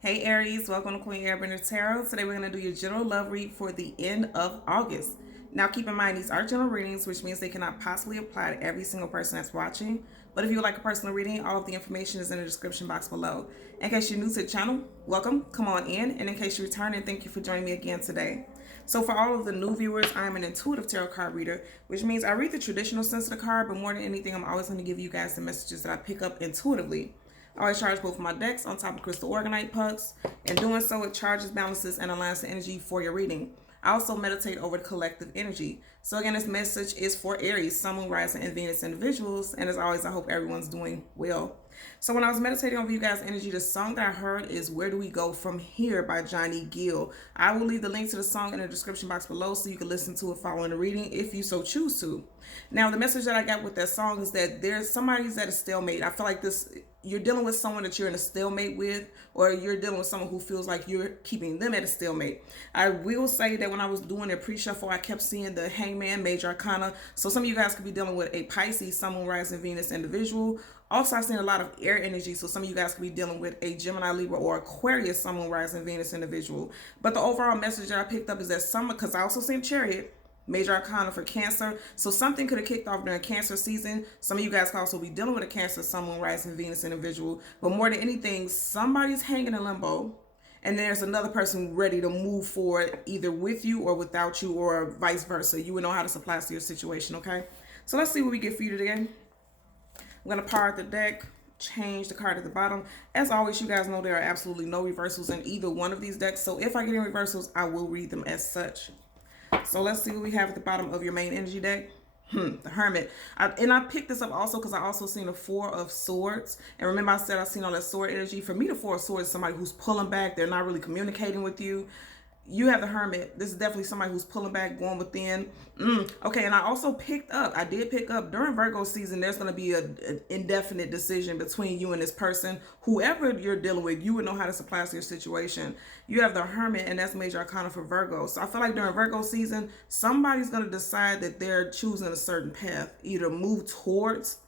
Hey Aries, welcome to Queen Airbender Tarot. Today we're going to do your general love read for the end of August. Now keep in mind these are general readings, which means they cannot possibly apply to every single person that's watching. But if you would like a personal reading, all of the information is in the description box below. In case you're new to the channel, welcome, come on in. And in case you return, and thank you for joining me again today. So for all of the new viewers, I am an intuitive tarot card reader, which means I read the traditional sense of the card, but more than anything, I'm always going to give you guys the messages that I pick up intuitively. I always charge both of my decks on top of crystal organite pucks. In doing so, it charges, balances, and aligns the energy for your reading. I also meditate over the collective energy. So again, this message is for Aries, Sun, Moon, Rising, and Venus individuals. And as always, I hope everyone's doing well. So when I was meditating over you guys' energy, the song that I heard is Where Do We Go From Here by Johnny Gill. I will leave the link to the song in the description box below so you can listen to it following the reading if you so choose to. Now, the message that I got with that song is that there's somebody's at a stalemate. I feel like you're dealing with someone that you're in a stalemate with, or you're dealing with someone who feels like you're keeping them at a stalemate. I will say that when I was doing a pre-shuffle, I kept seeing the Hangman, Major Arcana. So some of you guys could be dealing with a Pisces, Sun, Moon, Rising, Venus individual. Also, I've seen a lot of air energy, so some of you guys could be dealing with a Gemini, Libra, or Aquarius, Sun, Moon, Rising, Venus individual. But the overall message that I picked up is that some, because I also seen Chariot, Major Arcana for Cancer. So something could have kicked off during Cancer season. Some of you guys could also be dealing with a Cancer, Sun, Moon, Rising, Venus individual. But more than anything, somebody's hanging in limbo. And there's another person ready to move forward either with you or without you, or vice versa. You would know how to supply to your situation, okay? So let's see what we get for you today. I'm going to power the deck, change the card at the bottom. As always, you guys know there are absolutely no reversals in either one of these decks. So if I get any reversals, I will read them as such. So let's see what we have at the bottom of your main energy deck. The Hermit. I picked this up also because I also seen the Four of Swords. And remember I said I seen all that sword energy. For me, the Four of Swords is somebody who's pulling back. They're not really communicating with you. You have the Hermit. This is definitely somebody who's pulling back, going within. Okay, and I did pick up during Virgo season, there's going to be an indefinite decision between you and this person. Whoever you're dealing with, you would know how to supply to your situation. You have the Hermit, and that's Major Arcana for Virgo. So I feel like during Virgo season, somebody's going to decide that they're choosing a certain path. Either move towards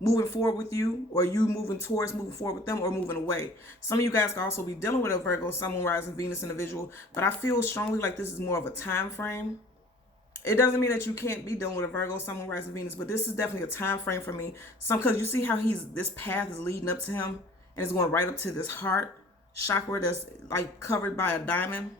moving forward with you, or you moving forward with them, or moving away. Some of you guys can also be dealing with a Virgo, Sun, Moon, Rising, Venus individual, but I feel strongly like this is more of a time frame. It doesn't mean that you can't be dealing with a Virgo, Sun, Moon, Rising, Venus, but this is definitely a time frame for me. Because you see how this path is leading up to him, and it's going right up to this heart chakra that's like covered by a diamond.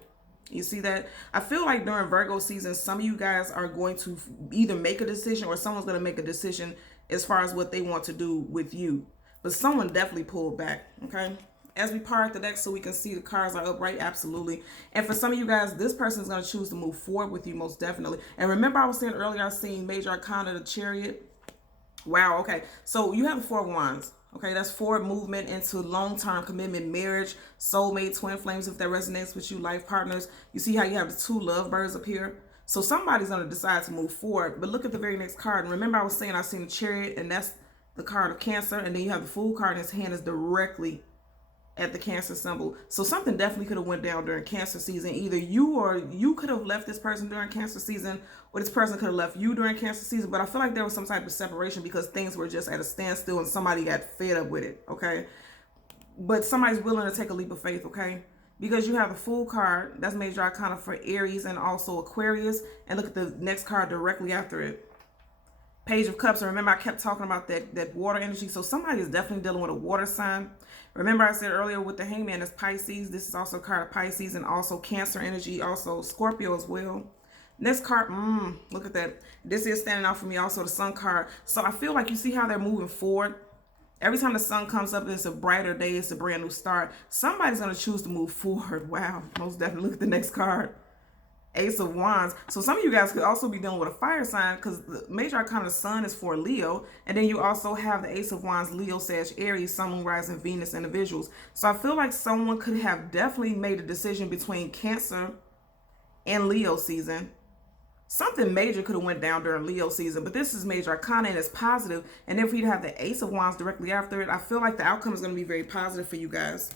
You see that? I feel like during Virgo season, some of you guys are going to either make a decision, or someone's going to make a decision as far as what they want to do with you. But someone definitely pulled back, okay? As we part the deck so we can see the cards are upright, absolutely. And for some of you guys, this person is going to choose to move forward with you, most definitely. And remember I was saying earlier, I seen Major Arcana, the Chariot. Wow, okay. So you have the Four of Wands. Okay, that's forward movement into long-term commitment, marriage, soulmate, twin flames, if that resonates with you, life partners. You see how you have the two lovebirds up here? So somebody's going to decide to move forward. But look at the very next card. And remember I was saying I seen the Chariot, and that's the card of Cancer. And then you have the Fool card, and his hand is directly at the Cancer symbol. So something definitely could have went down during Cancer season. Either you could have left this person during Cancer season, or this person could have left you during Cancer season. But I feel like there was some type of separation because things were just at a standstill and somebody got fed up with it, okay? But somebody's willing to take a leap of faith, okay? Because you have the Fool card, that's Major Arcana for Aries and also Aquarius. And look at the next card directly after it. Page of Cups. And remember I kept talking about that water energy. So somebody is definitely dealing with a water sign. Remember I said earlier with the Hangman is Pisces. This is also a card of Pisces and also Cancer energy, also Scorpio as well. Next card, look at that. This is standing out for me, also the Sun card. So I feel like you see how they're moving forward. Every time the sun comes up, it's a brighter day. It's a brand new start. Somebody's going to choose to move forward. Wow, most definitely. Look at the next card. Ace of Wands. So some of you guys could also be dealing with a fire sign because the Major Arcana Sun is for Leo. And then you also have the Ace of Wands, Leo, Sag, Aries, Sun, Moon, Rising, Venus individuals. So I feel like someone could have definitely made a decision between Cancer and Leo season. Something major could have went down during Leo season, but this is Major Arcana and it's positive. And if we'd have the Ace of Wands directly after it, I feel like the outcome is going to be very positive for you guys.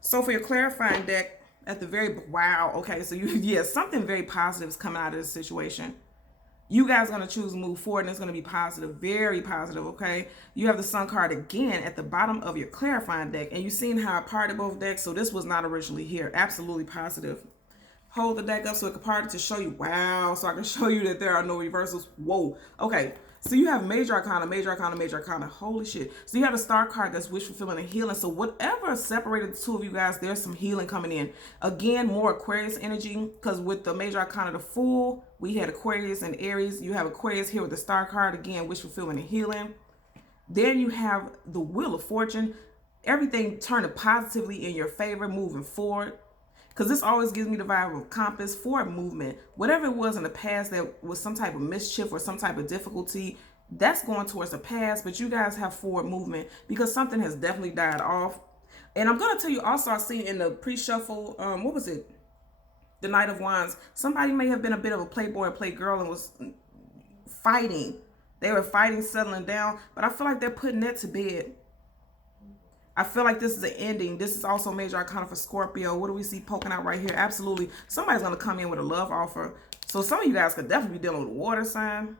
So for your clarifying deck, at the very, wow, okay, so something very positive is coming out of this situation. You guys are going to choose to move forward, and it's going to be positive, very positive, okay? You have the Sun card again at the bottom of your clarifying deck, and you've seen how I parted both decks, so this was not originally here. Absolutely positive. Hold the deck up so it can part it to show you. Wow, so I can show you that there are no reversals. Whoa. Okay, so you have major arcana, major arcana, major arcana. Holy shit. So you have a star card that's wish fulfilling and healing. So whatever separated the two of you guys, there's some healing coming in. Again, more Aquarius energy, because with the major arcana, the Fool, we had Aquarius and Aries. You have Aquarius here with the star card. Again, wish fulfilling and healing. Then you have the Wheel of Fortune. Everything turning positively in your favor, moving forward. Because this always gives me the vibe of compass, forward movement. Whatever it was in the past that was some type of mischief or some type of difficulty, that's going towards the past. But you guys have forward movement because something has definitely died off. And I'm going to tell you also, I see in the pre-shuffle, what was it? The Knight of Wands. Somebody may have been a bit of a playboy and playgirl and was fighting. They were fighting, settling down. But I feel like they're putting that to bed. I feel like this is an ending. This is also major arcana for Scorpio. What do we see poking out right here? Absolutely. Somebody's going to come in with a love offer. So some of you guys could definitely be dealing with a water sign.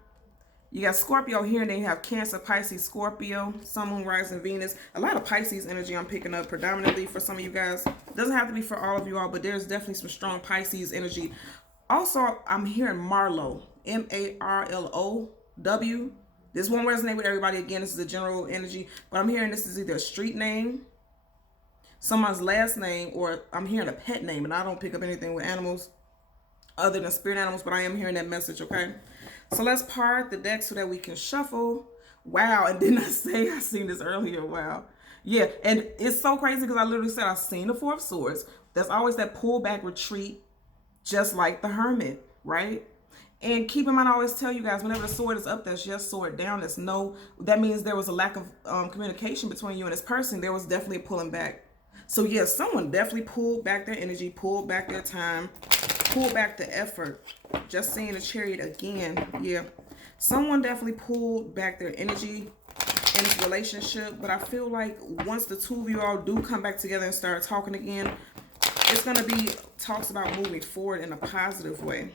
You got Scorpio here, and then you have Cancer, Pisces, Scorpio, Sun, Moon, Rising, Venus. A lot of Pisces energy I'm picking up predominantly for some of you guys. Doesn't have to be for all of you all, but there's definitely some strong Pisces energy. Also, I'm hearing Marlowe, M-A-R-L-O-W. This won't resonate with everybody. Again, this is a general energy, but I'm hearing this is either a street name, someone's last name, or I'm hearing a pet name, and I don't pick up anything with animals other than spirit animals, but I am hearing that message, okay? So let's part the deck so that we can shuffle. Wow, and didn't I say I seen this earlier? Wow. Yeah, and it's so crazy because I literally said I seen the Four of Swords. There's always that pullback retreat, just like the Hermit, right? And keep in mind, I always tell you guys, whenever the sword is up, that's yes, sword down. That's no. That means there was a lack of communication between you and this person. There was definitely a pulling back. So yes, someone definitely pulled back their energy, pulled back their time, pulled back the effort. Just seeing the Chariot again. Yeah, someone definitely pulled back their energy in this relationship. But I feel like once the two of you all do come back together and start talking again, it's going to be talks about moving forward in a positive way.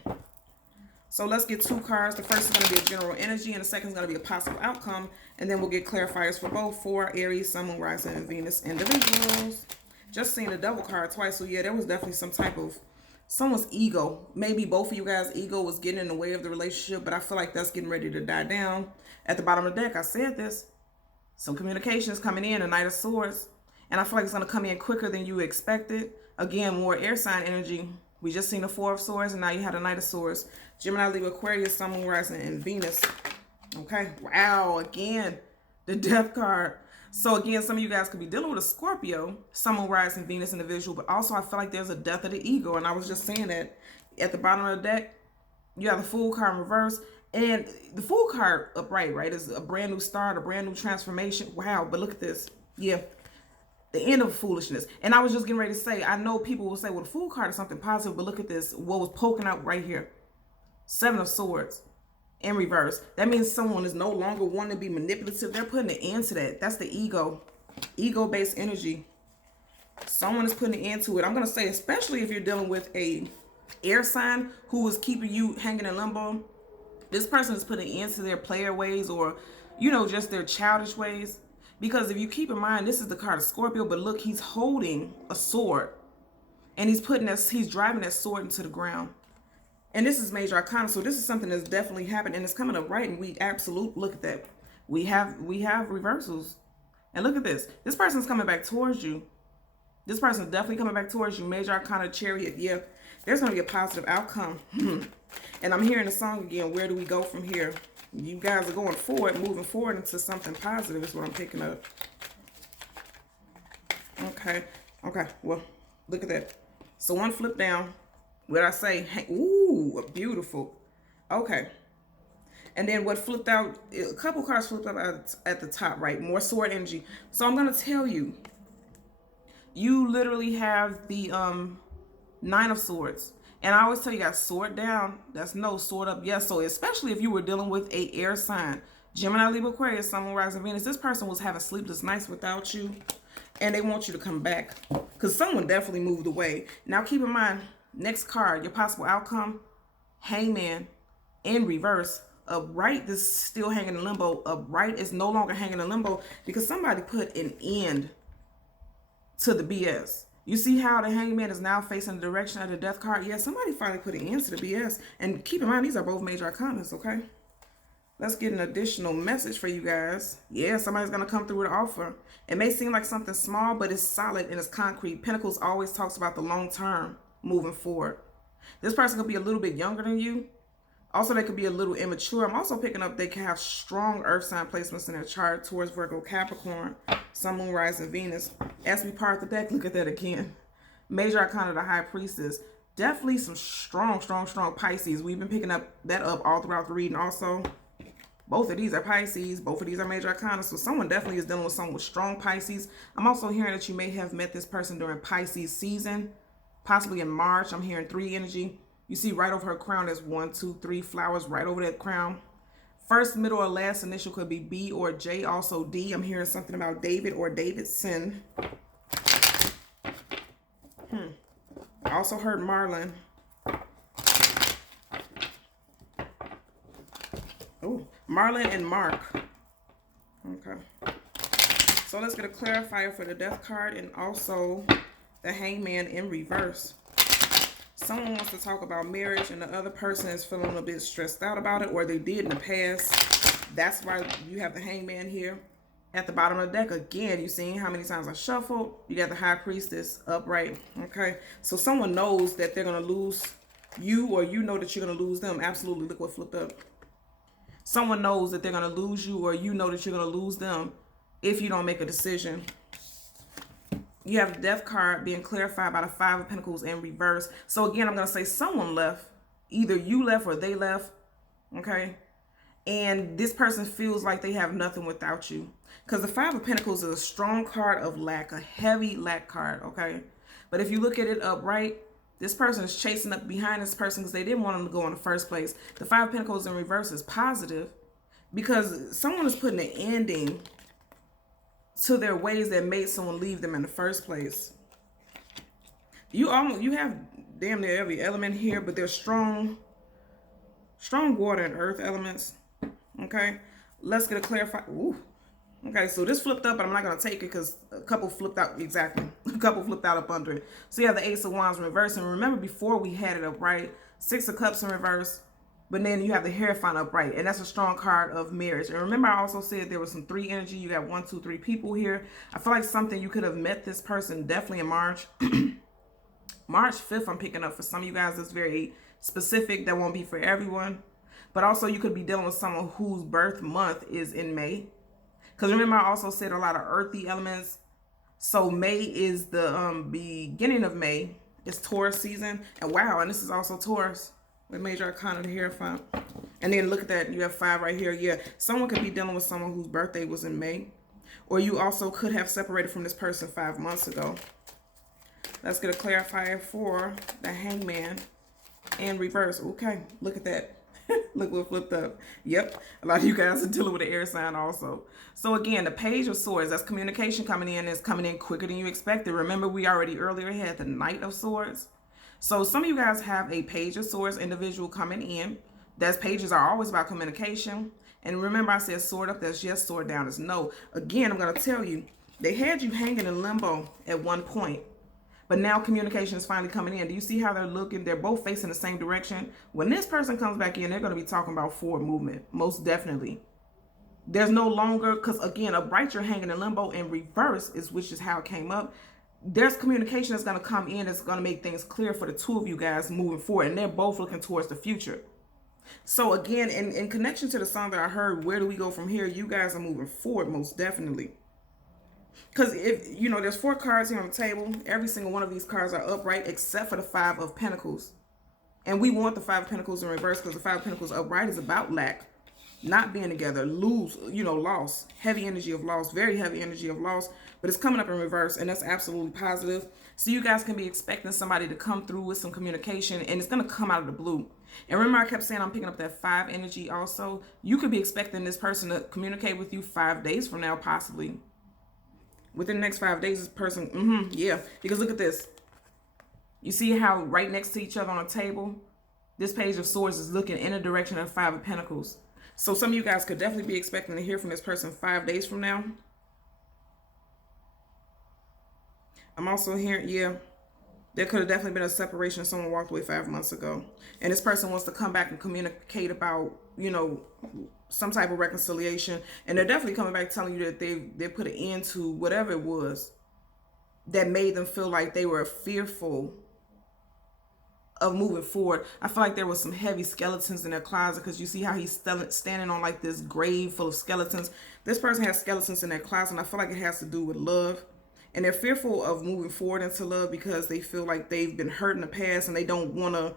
So let's get two cards. The first is going to be a general energy, and the second is going to be a possible outcome. And then we'll get clarifiers for both for Aries, Sun, Moon, Rising, and Venus individuals. Just seeing the double card twice. So yeah, there was definitely some type of someone's ego. Maybe both of you guys' ego was getting in the way of the relationship, but I feel like that's getting ready to die down. At the bottom of the deck, I said this. Some communication is coming in, a Knight of Swords. And I feel like it's going to come in quicker than you expected. Again, more air sign energy. We just seen the Four of Swords, and now you had a Knight of Swords. Gemini, Libra, Aquarius, Sun, Moon, Rising, and Venus. Okay, wow, again, the Death card. So again, some of you guys could be dealing with a Scorpio, Sun, Moon, Rising, Venus individual, but also I feel like there's a death of the ego, and I was just saying that at the bottom of the deck, you have the Fool card in reverse, and the Fool card upright, right, is a brand new start, a brand new transformation. Wow, but look at this. Yeah. The end of foolishness. And I was just getting ready to say, I know people will say, well, the Fool card is something positive, but look at this. What was poking out right here? Seven of Swords in reverse. That means someone is no longer wanting to be manipulative. They're putting an end to that. That's the ego. Ego-based energy. Someone is putting an end to it. I'm going to say, especially if you're dealing with a air sign who is keeping you hanging in limbo. This person is putting an end to their player ways or, you know, just their childish ways. Because if you keep in mind, this is the card of Scorpio, but look, he's holding a sword. And he's driving that sword into the ground. And this is major arcana, so this is something that's definitely happened, and it's coming up right, and look at that. We have reversals. And look at this. This person's coming back towards you. This person's definitely coming back towards you. Major arcana, Chariot, yeah. There's going to be a positive outcome. And I'm hearing the song again, where do we go from here? You guys are going forward, moving forward into something positive is what I'm picking up. Okay. Okay. Well, look at that. So one flip down. What I say? Hey, ooh, beautiful. Okay. And then what flipped out, a couple cards flipped out at the top, right? More sword energy. So I'm going to tell you, you literally have the Nine of Swords. And I always tell you guys, sword down, that's no, sword up, yes. So especially if you were dealing with a air sign, Gemini, Libra, Aquarius, Sun, Moon, Rising, Venus, this person was having sleepless nights without you, and they want you to come back because someone definitely moved away. Now keep in mind, next card, your possible outcome, Hangman, in reverse. Upright is still hanging in limbo. Upright is no longer hanging in limbo because somebody put an end to the BS. You see how the hangman is now facing the direction of the death card? Yeah, somebody finally put an end to the BS. And keep in mind, these are both major arcanas, okay? Let's get an additional message for you guys. Yeah, somebody's going to come through with an offer. It may seem like something small, but it's solid and it's concrete. Pentacles always talks about the long term moving forward. This person could be a little bit younger than you. Also, they could be a little immature. I'm also picking up they can have strong earth sign placements in their chart towards Virgo, Capricorn, Sun, Moon, Rising, Venus. As we part the deck, look at that again. Major Arcana, the High Priestess. Definitely some strong Pisces. We've been picking up that up all throughout the reading also. Both of these are Pisces. Both of these are Major Arcana. So someone definitely is dealing with someone with strong Pisces. I'm also hearing that you may have met this person during Pisces season. Possibly in March. I'm hearing 3 energy. You see right over her crown, there's 1, 2, 3 flowers right over that crown. First, middle, or last initial could be B or J, also D. I'm hearing something about David or Davidson. I also heard Marlon. Oh, Marlon and Mark. Okay. So let's get a clarifier for the death card and also the hangman in reverse. Someone wants to talk about marriage and the other person is feeling a bit stressed out about it, or they did in the past. That's why you have the hangman here at the bottom of the deck. Again, you've seen how many times I shuffled. You got the high priestess upright. Okay. So someone knows that they're going to lose you, or you know that you're going to lose them. Absolutely. Look what flipped up. Someone knows that they're going to lose you, or you know that you're going to lose them if you don't make a decision. You have the death card being clarified by the 5 of Pentacles in reverse. So again, I'm going to say someone left. Either you left or they left. Okay. And this person feels like they have nothing without you. Because the 5 of Pentacles is a strong card of lack. A heavy lack card. Okay. But if you look at it upright, this person is chasing up behind this person because they didn't want them to go in the first place. The 5 of Pentacles in reverse is positive because someone is putting an ending to their ways that made someone leave them in the first place. You have damn near every element here, but there's strong water and earth elements. Okay, let's get a clarify. Ooh. Okay, so this flipped up, but I'm not gonna take it because a couple flipped out. Exactly, a couple flipped out up under it. So you have the Ace of Wands in reverse, and remember before we had it upright, 6 of Cups in reverse. But then you have the Hierophant upright, and that's a strong card of marriage. And remember, I also said there was some 3 energy. You got 1, 2, 3 people here. I feel like something you could have met this person definitely in March. March 5th, I'm picking up for some of you guys. It's very specific. That won't be for everyone. But also, you could be dealing with someone whose birth month is in May. Because remember, I also said a lot of earthy elements. So May is the beginning of May. It's Taurus season. And wow, and this is also Taurus. With Major Arcana, the Hierophant. And then look at that. You have 5 right here. Yeah. Someone could be dealing with someone whose birthday was in May. Or you also could have separated from this person 5 months ago. Let's get a clarifier for the hangman in reverse. Okay. Look at that. Look what flipped up. Yep. A lot of you guys are dealing with the air sign also. So again, the Page of Swords. That's communication coming in. Is coming in quicker than you expected. Remember, we already earlier had the Knight of Swords. So some of you guys have a Page of Swords individual coming in. Those pages are always about communication. And remember I said sword up, that's yes, sword down is no. Again, I'm going to tell you, they had you hanging in limbo at one point. But now communication is finally coming in. Do you see how they're looking? They're both facing the same direction. When this person comes back in, they're going to be talking about forward movement. Most definitely. There's no longer, because again, upright you're hanging in limbo, in reverse is which is how it came up. There's communication that's going to come in that's going to make things clear for the 2 of you guys moving forward. And they're both looking towards the future. So again, in connection to the song that I heard, where do we go from here? You guys are moving forward, most definitely. Because if, you know, there's 4 cards here on the table. Every single one of these cards are upright except for the 5 of Pentacles. And we want the 5 of Pentacles in reverse because the 5 of Pentacles upright is about lack. Not being together, lose, you know, loss, heavy energy of loss, very heavy energy of loss, but it's coming up in reverse, and that's absolutely positive. So you guys can be expecting somebody to come through with some communication, and it's going to come out of the blue. And remember, I kept saying I'm picking up that 5 energy also. You could be expecting this person to communicate with you 5 days from now, possibly. Within the next 5 days, this person, yeah, because look at this. You see how right next to each other on a table, This Page of Swords is looking in the direction of Five of Pentacles. So some of you guys could definitely be expecting to hear from this person 5 days from now. I'm also hearing, yeah, there could have definitely been a separation. Someone walked away 5 months ago. And this person wants to come back and communicate about, you know, some type of reconciliation. And they're definitely coming back telling you that they put an end to whatever it was that made them feel like they were fearful of moving forward. I feel like there was some heavy skeletons in their closet, because you see how he's standing on like this grave full of skeletons. This person has skeletons in their closet, and I feel like it has to do with love. And they're fearful of moving forward into love because they feel like they've been hurt in the past and they don't want to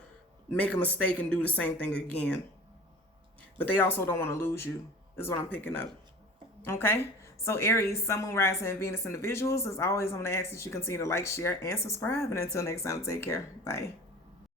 make a mistake and do the same thing again. But they also don't want to lose you, is what I'm picking up. Okay? So Aries, Sun, Moon, Rising, and Venus individuals, as always, I'm going to ask that you continue to like, share, and subscribe. And until next time, take care. Bye.